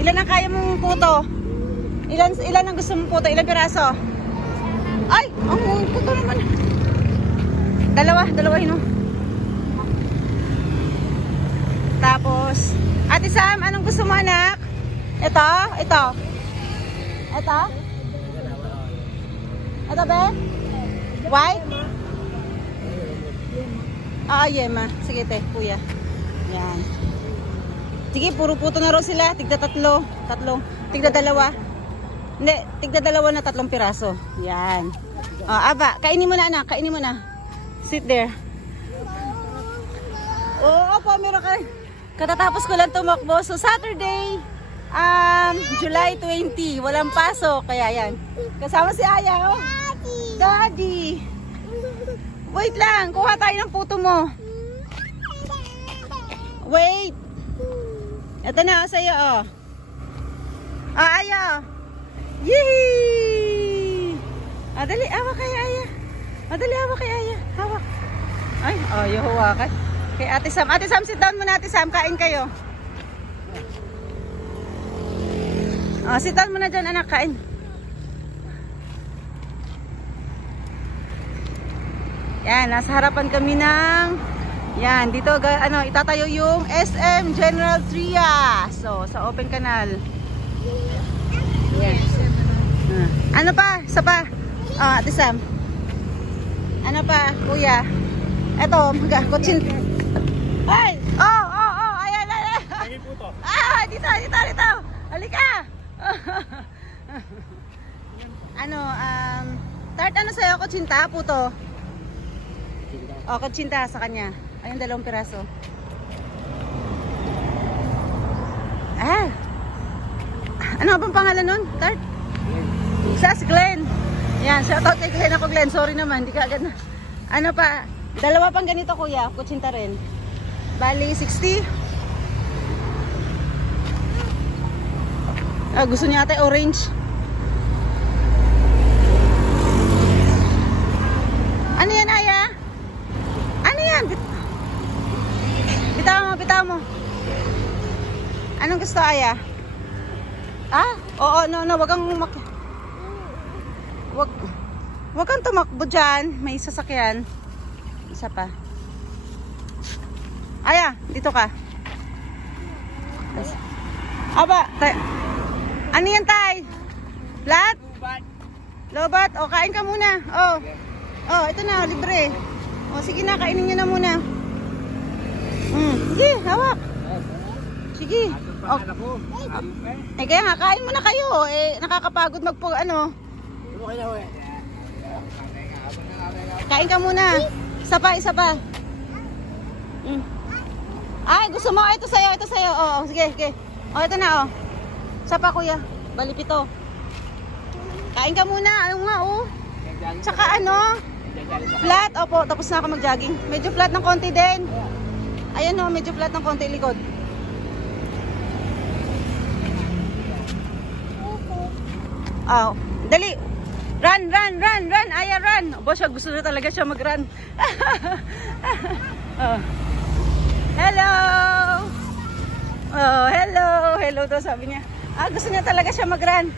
Ilan ang kaya mong puto? Ilan ang gusto mong puto? Ilan piraso? Ay! Ang puto naman. Dalawa yun. Tapos, Ate Sam, anong gusto mo anak? Ito? Ito ba? White? Yema. Sige te, kuya. Yan. Sige, puro puto na rin sila. Tigda tatlo. Tigda dalawa. Hindi, tigda dalawa na 3 piraso. Yan. Aba, kainin mo na anak. Kainin mo na. Sit there. Opo, meron ka. Katatapos ko lang tumakbo. So, Saturday, July 20. Walang pasok. Kaya yan. Kasama si Aya. Oh. Daddy. Wait lang. Kuha tayo ng puto mo. Wait. Ito na, sa'yo, oh. Aya. Yee! Dali, hawak kay Aya. Dali, hawak kay Aya. Hawak. Ay, ayaw hawakan. Kay Ate Sam. Ate Sam, sit down muna, Ate Sam. Kain kayo. Sit down muna dyan, anak. Kain. Yan, nasa harapan kami ng... Yan, dito itatayo yung SM General Tria. So, sa open canal. Yes. Ano pa? Isa pa. Ate Sam. Ano pa, kuya? Eto, kutsin. Ay! Ayan. Dito. Halika. Tart ano sa'yo? Kutsinta, puto? Kutsinta sa kanya. Ayun, 2 piraso. Ano bang pangalan nun? Tart? Si Glenn. Yan, shoutout kay Glenn ako, Glenn. Sorry naman, di ka agad na. Ano pa? 2 pang ganito, kuya. Kutsinta rin. Bali, 60. Gusto niya ate orange. Ano yan, Aya? Ano yan? Bitaw mo. Anong gusto, Aya? Oo, no, wag kang wag kang tumakbo dyan. May sasakyan. Isa pa. Aya, dito ka. Aba, ano yan, tay? Flat? Lobat? Kain ka muna. Ito na, libre. Sige na, kainin nyo na muna. Sige, hawak. Sige. Kaya nga, kain muna kayo. Nakakapagod Kain ka muna. Isa pa. Ay, gusto mo? Ito sa'yo. Sige. Ito na, Isa pa, kuya. Balipito. Kain ka muna. Tsaka flat. Opo, tapos na ako mag-jogging. Medyo flat ng konti din. Ayan medyo flat ng konti likod. Dali. Run. Aya, run. Siya, gusto na talaga siya mag-run. Hello. Hello daw sabi niya. Gusto niya talaga siya mag-run.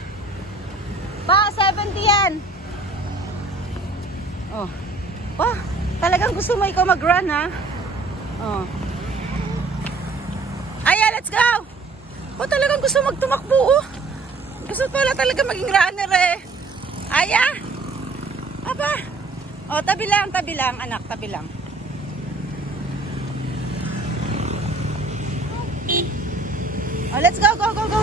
70 yan. Talagang gusto mo ikaw mag-run, ha? Aya, let's go. Talagang gusto magtumakbo, Gusto pala talaga maging runner, Aya? Aba. Tabi lang, anak, tabi lang. Let's go. Go.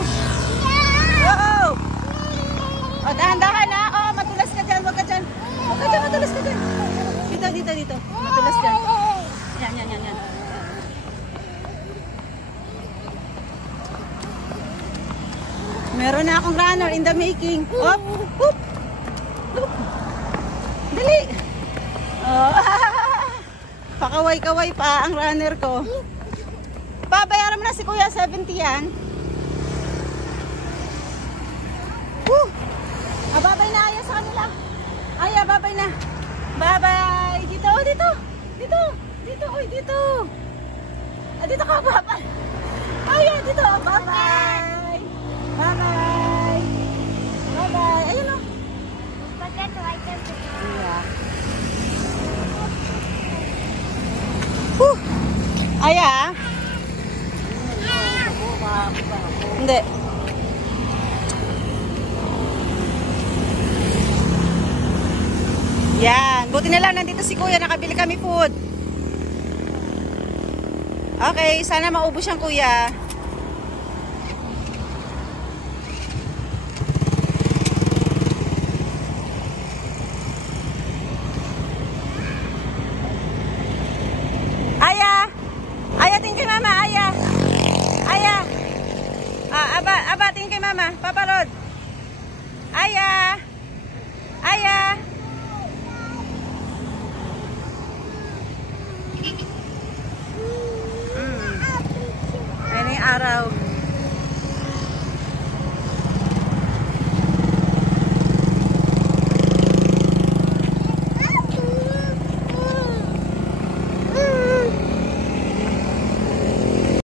Dahan-dahan, matulas ka dyan, wag ka dyan. Matulas ka dyan. Dito. Matulas dyan. Yan. Meron na akong runner in the making. Hoop. Dali. Pakaway-kaway pa ang runner ko. Babayaran mo na si Kuya, 70 yan. Babay na Aya sa kanila. Aya, babay na. Bye-bye. Dito. Dito ka, babay. Aya, dito. Bye-bye. Aya? Hindi. Yan. Buti na lang nandito si kuya. Nakabili kami food. Okay. Sana maubos yan kuya. Aya. Aya, tingin kay mama. Aya. Aya. Aba, tingin kay mama. Papalod. Aya. Aya.